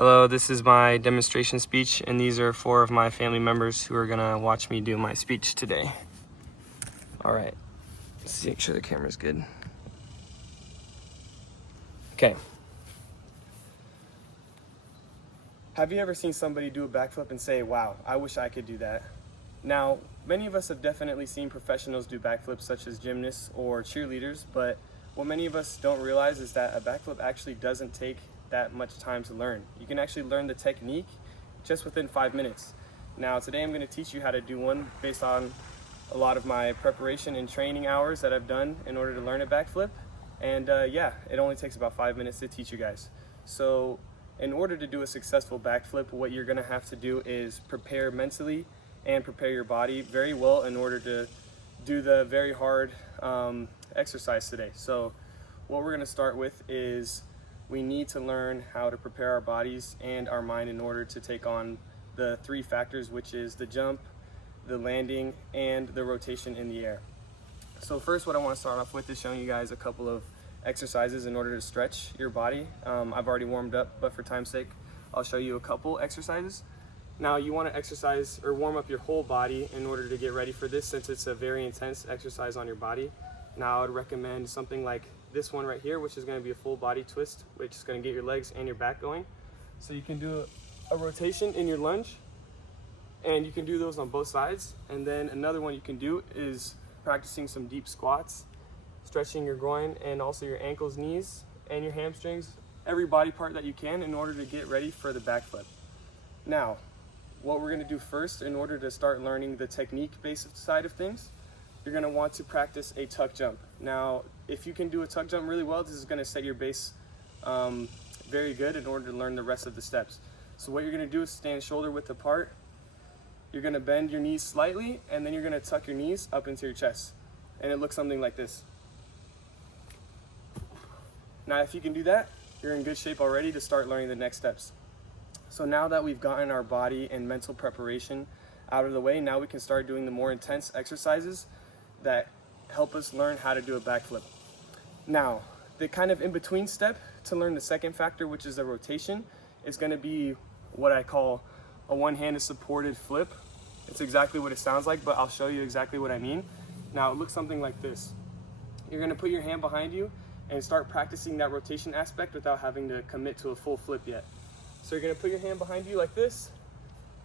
Hello, this is my demonstration speech, and these are 4 of my family members who are gonna watch me do my speech today. All right, let's make sure the camera's good. Okay. Have you ever seen somebody do a backflip and say, wow, I wish I could do that? Now, many of us have definitely seen professionals do backflips such as gymnasts or cheerleaders, but what many of us don't realize is that a backflip actually doesn't take that much time to learn. You can actually learn the technique just within 5 minutes. Now, today I'm going to teach you how to do one based on a lot of my preparation and training hours that I've done in order to learn a backflip. And yeah, it only takes about 5 minutes to teach you guys. So in order to do a successful backflip, what you're going to have to do is prepare mentally and prepare your body very well in order to do the very hard exercise today. So what we're going to start with is we need to learn how to prepare our bodies and our mind in order to take on the 3 factors, which is the jump, the landing, and the rotation in the air. So first, what I want to start off with is showing you guys a couple of exercises in order to stretch your body. I've already warmed up, but for time's sake, I'll show you a couple exercises. Now, you want to exercise or warm up your whole body in order to get ready for this, since it's a very intense exercise on your body. Now, I would recommend something like this one right here, which is going to be a full body twist, which is going to get your legs and your back going. So you can do a rotation in your lunge, and you can do those on both sides. And then another one you can do is practicing some deep squats, stretching your groin and also your ankles, knees, and your hamstrings, every body part that you can in order to get ready for the backflip. Now, what we're going to do first in order to start learning the technique-based side of things, you're going to want to practice a tuck jump. Now, if you can do a tuck jump really well, this is going to set your base very good in order to learn the rest of the steps. So what you're going to do is stand shoulder width apart. You're going to bend your knees slightly, and then you're going to tuck your knees up into your chest. And it looks something like this. Now, if you can do that, you're in good shape already to start learning the next steps. So now that we've gotten our body and mental preparation out of the way, now we can start doing the more intense exercises that help us learn how to do a backflip. Now, the kind of in-between step to learn the second factor, which is the rotation, is going to be what I call a one-handed supported flip. It's exactly what it sounds like, but I'll show you exactly what I mean. Now, it looks something like this. You're going to put your hand behind you and start practicing that rotation aspect without having to commit to a full flip yet. So you're going to put your hand behind you like this,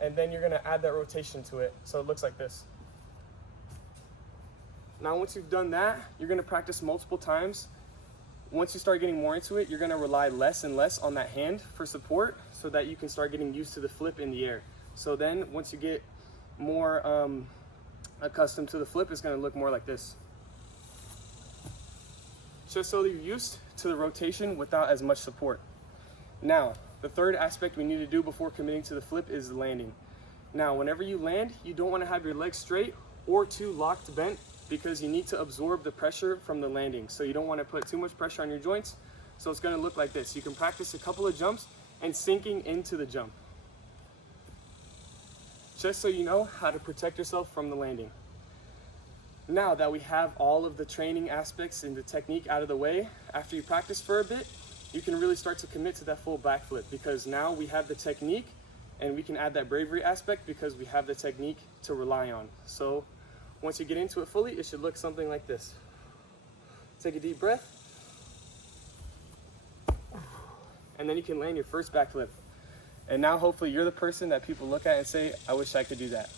and then you're going to add that rotation to it, so it looks like this. Now, once you've done that, you're going to practice multiple times. Once you start getting more into it, you're going to rely less and less on that hand for support so that you can start getting used to the flip in the air. So then, once you get more accustomed to the flip, it's going to look more like this. Just so you're used to the rotation without as much support. Now, the third aspect we need to do before committing to the flip is the landing. Now, whenever you land, you don't want to have your legs straight or too locked bent, because you need to absorb the pressure from the landing. So you don't want to put too much pressure on your joints. So it's going to look like this. You can practice a couple of jumps and sinking into the jump, just so you know how to protect yourself from the landing. Now that we have all of the training aspects and the technique out of the way, after you practice for a bit, you can really start to commit to that full backflip, because now we have the technique and we can add that bravery aspect because we have the technique to rely on. So once you get into it fully, it should look something like this. Take a deep breath, and then you can land your first backflip. And now hopefully you're the person that people look at and say, I wish I could do that.